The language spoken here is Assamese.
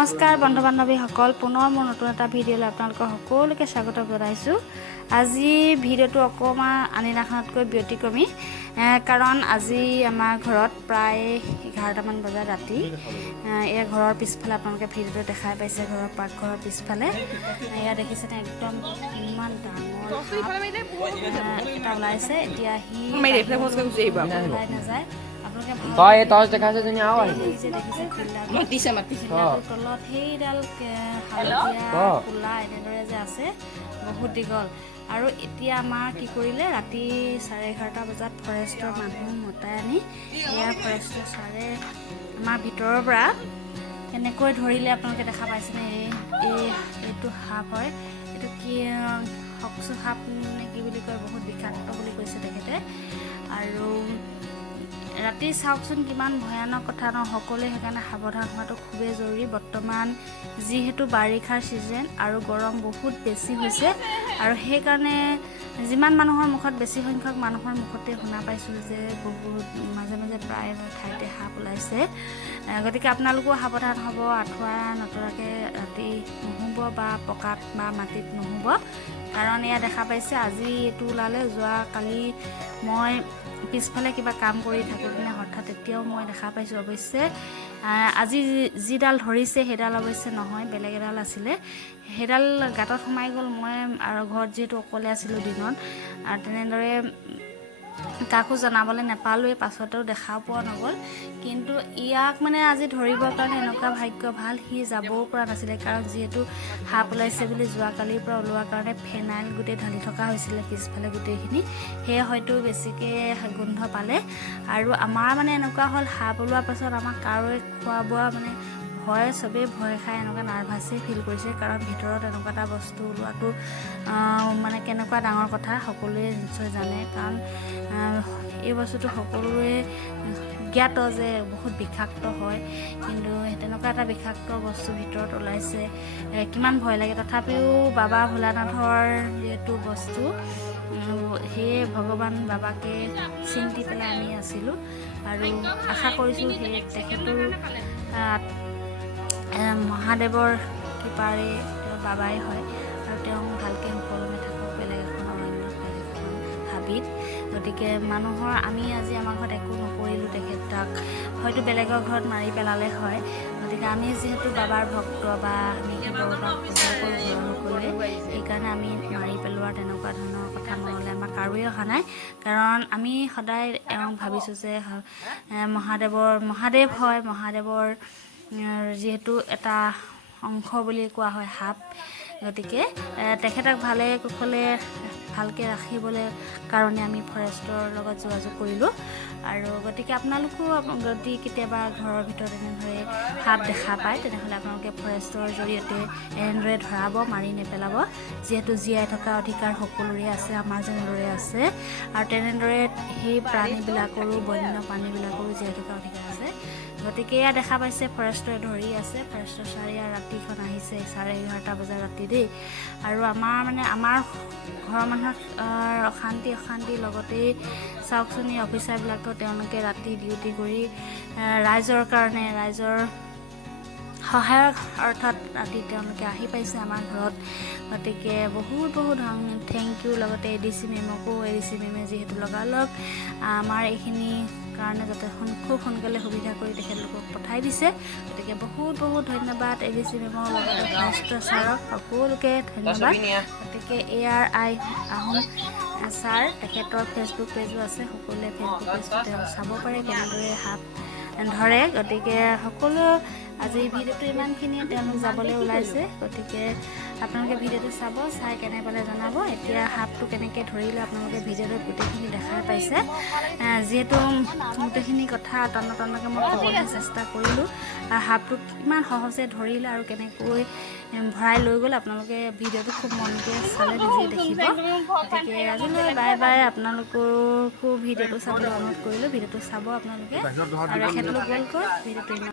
নমস্কাৰ বন্ধু বান্ধৱীসকল, পুনৰ মোৰ নতুন এটা ভিডিঅ'লৈ আপোনালোকৰ সকলোকে স্বাগত জনাইছোঁ। আজি ভিডিঅ'টো অকণমান আনিনাখনতকৈ ব্যতিক্ৰমী, কাৰণ আজি আমাৰ ঘৰত প্ৰায় 11টামান বজাত ৰাতি এয়া ঘৰৰ পিছফালে আপোনালোকে ভিডিঅ'টো দেখাই পাইছে। ঘৰৰ পাকঘৰৰ পিছফালে এয়া দেখিছেনে, একদম ইমান ডাঙৰ এটা ওলাইছে। এতিয়া সি ওলাই নাযায়। তলত সেইডাল হালধীয়া কোলা এনেদৰে যে আছে, বহুত দীঘল। আৰু এতিয়া আমাৰ কি কৰিলে, ৰাতি 11:30 বজাত ফৰেষ্টৰ মানুহ মতাই আনি এয়া ফৰেষ্টৰ ছাৰে আমাৰ ভিতৰৰ পৰা কেনেকৈ ধৰিলে আপোনালোকে দেখা পাইছেনে। এইটো সাপ হয়, এইটো কি হকচু সাপ নে কি বুলি কয়, বহুত বিষাক্ত বুলি কৈছে তেখেতে। আৰু ৰাতি চাওকচোন কিমান ভয়ানক কথা ন। সকলোৱে সেইকাৰণে সাৱধান হোৱাটো খুবেই জৰুৰী। বৰ্তমান যিহেতু বাৰিষাৰ ছিজন আৰু গৰম বহুত বেছি হৈছে, আৰু সেইকাৰণে যিমান মানুহৰ মুখত, বেছি সংখ্যক মানুহৰ মুখতে শুনা পাইছোঁ যে বহুত মাজে মাজে প্ৰায় ঠাইতে সাপ ওলাইছে। গতিকে আপোনালোকেও সাৱধান হ'ব। আঁঠুৱা নতৰাকৈ ৰাতি নুশুব বা পকাত বা মাটিত নুশুব, কাৰণ এয়া দেখা পাইছে আজি এইটো ওলালে। যোৱাকালি মই পিছফালে কিবা কাম কৰি থাকোঁতে হঠাৎ এতিয়াও মই দেখা পাইছোঁ। অৱশ্যে আজি যিডাল ধৰিছে সেইডাল অৱশ্যে নহয়, বেলেগ এডাল আছিলে। সেইডাল গাঁতত সোমাই গ'ল। মই আৰু ঘৰত যিহেতু অকলে আছিলোঁ দিনত, আৰু তেনেদৰে কাকো জনাবলৈ নাপালোঁৱেই, পাছতেও দেখা পোৱা নগ'ল। কিন্তু ইয়াক মানে আজি ধৰিবৰ কাৰণে এনেকুৱা ভাগ্য ভাল, সি যাবও পৰা নাছিলে। কাৰণ যিহেতু সাপ ওলাইছে বুলি যোৱাকালিৰ পৰা ওলোৱাৰ কাৰণে ফেনাইল গোটেই ঢালি থকা হৈছিলে পিছফালে গোটেইখিনি, সেয়ে হয়তো বেছিকৈ গোন্ধ পালে। আৰু আমাৰ মানে এনেকুৱা হ'ল, সাপ ওলোৱাৰ পাছত আমাৰ কাৰোৱে খোৱা বোৱা মানে ভয়, চবেই ভয় খাই এনেকুৱা নাৰ্ভাছেই ফিল কৰিছে। কাৰণ ভিতৰত এনেকুৱা এটা বস্তু ওলোৱাটো মানে কেনেকুৱা ডাঙৰ কথা সকলোৱে নিশ্চয় জানে। কাৰণ এই বস্তুটো সকলোৱে জ্ঞাত যে বহুত বিষাক্ত হয়, কিন্তু তেনেকুৱা এটা বিষাক্ত বস্তু ভিতৰত ওলাইছে, কিমান ভয় লাগে। তথাপিও বাবা ভোলানাথৰ যিহেতু বস্তু, সেয়ে ভগৱান বাবাকে চিন্তি পেলাই আমি আছিলোঁ। আৰু আশা কৰিছোঁ সেই তেখেতো মহাদেৱৰ কৃপাৰে তেওঁ বাবাই হয়, আৰু তেওঁ ভালকৈ সুকলমে থাকক বেলেগ এখন অৰণ্যত, বেলেগ এখন হাবিত। গতিকে মানুহৰ আমি আজি আমাৰ ঘৰত একো নকৰিলোঁ, তেখেতক হয়তো বেলেগৰ ঘৰত মাৰি পেলালে হয়। গতিকে আমি যিহেতু বাবাৰ ভক্ত বা আমি বাবাক পূজা কৰোঁ ঘৰৰ সকলোৱে, সেইকাৰণে আমি মাৰি পেলোৱাৰ তেনেকুৱা ধৰণৰ কথা মনলৈ আমাৰ কাৰোৱে অহা নাই। কাৰণ আমি সদায় এওঁক ভাবিছোঁ যে মহাদেৱ হয়, মহাদেৱৰ যিহেতু এটা অংশ বুলি কোৱা হয় সাপ। গতিকে তেখেতক ভালে কুশলে ভালকৈ ৰাখিবলৈ কাৰণে আমি ফৰেষ্টৰ লগত যোগাযোগ কৰিলোঁ। আৰু গতিকে আপোনালোকেও যদি কেতিয়াবা ঘৰৰ ভিতৰত এনেদৰে সাপ দেখা পায়, তেনেহ'লে আপোনালোকে ফৰেষ্টৰ জৰিয়তে এনেদৰে ধৰাব, মাৰি নেপেলাব। যিহেতু জীয়াই থকা অধিকাৰ সকলোৰে আছে, আমাৰ যেনেদৰে আছে, আৰু তেনেদৰে সেই প্ৰাণীবিলাকৰো, বন্য প্ৰাণীবিলাকৰো জীয়াই থকা অধিকাৰ আছে। গতিকে এয়া দেখা পাইছে ফৰেষ্টৰে ধৰি আছে। ফৰেষ্টৰ ছাৰে ৰাতিখন আহিছে 11:30 বজাত ৰাতি দেই। আৰু আমাৰ ঘৰৰ মানুহৰ অশান্তি লগতেই চাওকচোন, এই অফিচাৰবিলাকেও তেওঁলোকে ৰাতি ডিউটি কৰি ৰাইজৰ কাৰণে, ৰাইজৰ সহায়ৰ অৰ্থত ৰাতি তেওঁলোকে আহি পাইছে আমাৰ ঘৰত। গতিকে বহুত থেংক ইউ। লগতে ADC মেমকো, ADC মেমে যিহেতু লগালগ আমাৰ এইখিনি কাৰণে যাতে খুব সোনকালে সুবিধা কৰি তেখেতলোকক পঠাই দিছে। গতিকে বহুত ধন্যবাদ ADC মেমৰ লগতে ফৰেষ্ট ছাৰক, সকলোকে ধন্যবাদ। গতিকে ARI আহোম ছাৰ, তেখেতৰ ফেচবুক পেজো আছে, সকলোৱে ফেচবুক পেজটো তেওঁ চাব পাৰে কেনেদৰে সাপ ধৰে। গতিকে সকলো আজি ভিডিঅ'টো ইমানখিনিয়ে, তেওঁলোক যাবলৈ ওলাইছে। গতিকে আপোনালোকে ভিডিঅ'টো চাব, চাই কেনে পালে জনাব। এতিয়া সাপটো কেনেকৈ ধৰিলে আপোনালোকে ভিডিঅ'টোত গোটেইখিনি দেখাই পাইছে। যিহেতু গোটেইখিনি কথা টানকৈ মই ক'বলৈ চেষ্টা কৰিলোঁ, আৰু সাপটো কিমান সহজে ধৰিলে আৰু কেনেকৈ ভৰাই লৈ গ'ল, আপোনালোকে ভিডিঅ'টো খুব মনকৈ চালে নিজে দেখিব। গতিকে আজিলৈ বাই বাই। আপোনালোককো ভিডিঅ'টো চাবলৈ অনুৰোধ কৰিলোঁ। ভিডিঅ'টো চাব আপোনালোকে, আৰু এখেতলোক গ'লগৈ ভিডিঅ'টো।